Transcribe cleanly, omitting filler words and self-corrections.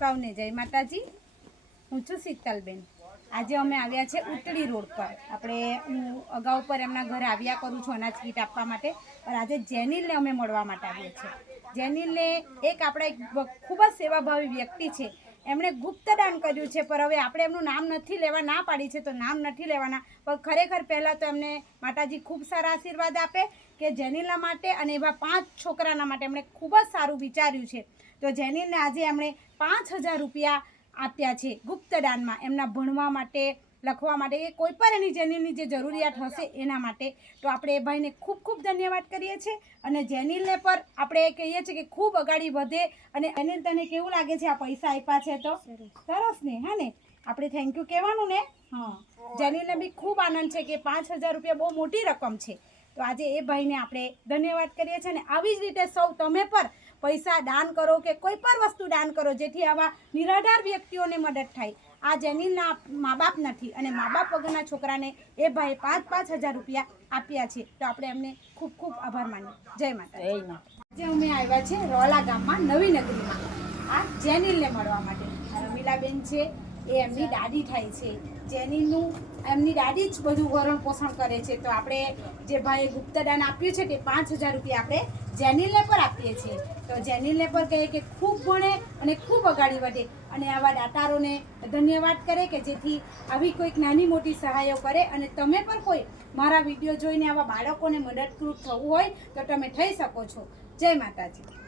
સૌને જય માતાજી। હું છું શીતલબેન। આજે અમે આવ્યા છે ઉટડી રોડ પર। આપણે હું અગાઉ પર એમના ઘરે આવ્યા કરું છું અનાજ કીટ આપવા માટે, પણ આજે જેનિલને અમે મળવા માટે આવ્યા છે। જેનિલને એક આપણા ખૂબ જ સેવાભાવી વ્યક્તિ છે, એમણે ગુપ્તદાન કર્યું છે, પણ હવે આપણે એમનું નામ નથી લેવા ના પાડી છે તો નામ નથી લેવાના। પણ ખરેખર પહેલાં તો એમને માતાજી ખૂબ સારા આશીર્વાદ આપે કે જેનિલના માટે અને એવા 5 છોકરાના માટે એમણે ખૂબ જ સારું વિચાર્યું છે। તો જેનિલને આજે એમણે 5000 રૂપિયા આપ્યા છે ગુપ્તદાનમાં, એમના ભણવા માટે, લખવા માટે, કે કોઈ પણ એની જેનિલની જે જરૂરિયાત હશે એના માટે। તો આપણે એ ભાઈને ખૂબ ખૂબ ધન્યવાદ કરીએ છીએ અને જેનિલને પર આપણે કહીએ છીએ કે ખૂબ આગળ વધે। અને જેનિલ, તને કેવું લાગે છે આ પૈસા આપ્યા છે તો? સરસ ને, હા ને? આપણે થેન્ક યુ કહેવાનું ને? હા, જેનિલને બી ખૂબ આનંદ છે કે 5000 રૂપિયા બહુ મોટી રકમ છે। તો આજે એ ભાઈને આપણે ધન્યવાદ કરીએ છીએ અને આવી જ રીતે સૌ તમે પર પૈસા દાન કરો કે કોઈ પણ વસ્તુ દાન કરો, જેથી આવા નિરાધાર વ્યક્તિઓને મદદ થાય। આ જેનિલના મા બાપ નથી અને મા બાપ વગરના છોકરાને એ ભાઈ 5,000 રૂપિયા આપ્યા છે, તો આપણે એમને ખૂબ ખૂબ આભાર માનીએ। જય માતા। આજે અમે આવ્યા છે રોલા ગામમાં, નવી નગરીમાં, આ જેનિલને મળવા માટે। રમીલાબેન છે એ એમની દાદી થાય છે। જેનિલનું એમની દાદી જ બધું ભરણ પોષણ કરે છે। તો આપણે જે ભાઈએ ગુપ્તદાન આપ્યું છે તે 5000 રૂપિયા આપણે જેનિલને પર આપીએ છીએ। તો જેનિલને પર કહે કે ખૂબ ભણે અને ખૂબ આગળ વધે અને આવા દાતારોને ધન્યવાદ કરે કે જેથી આવી કોઈક નાની મોટી સહાયો કરે। અને તમે પણ કોઈ મારા વિડીયો જોઈને આવા બાળકોને મદદરૂપ થવું હોય તો તમે થઈ શકો છો। જય માતાજી।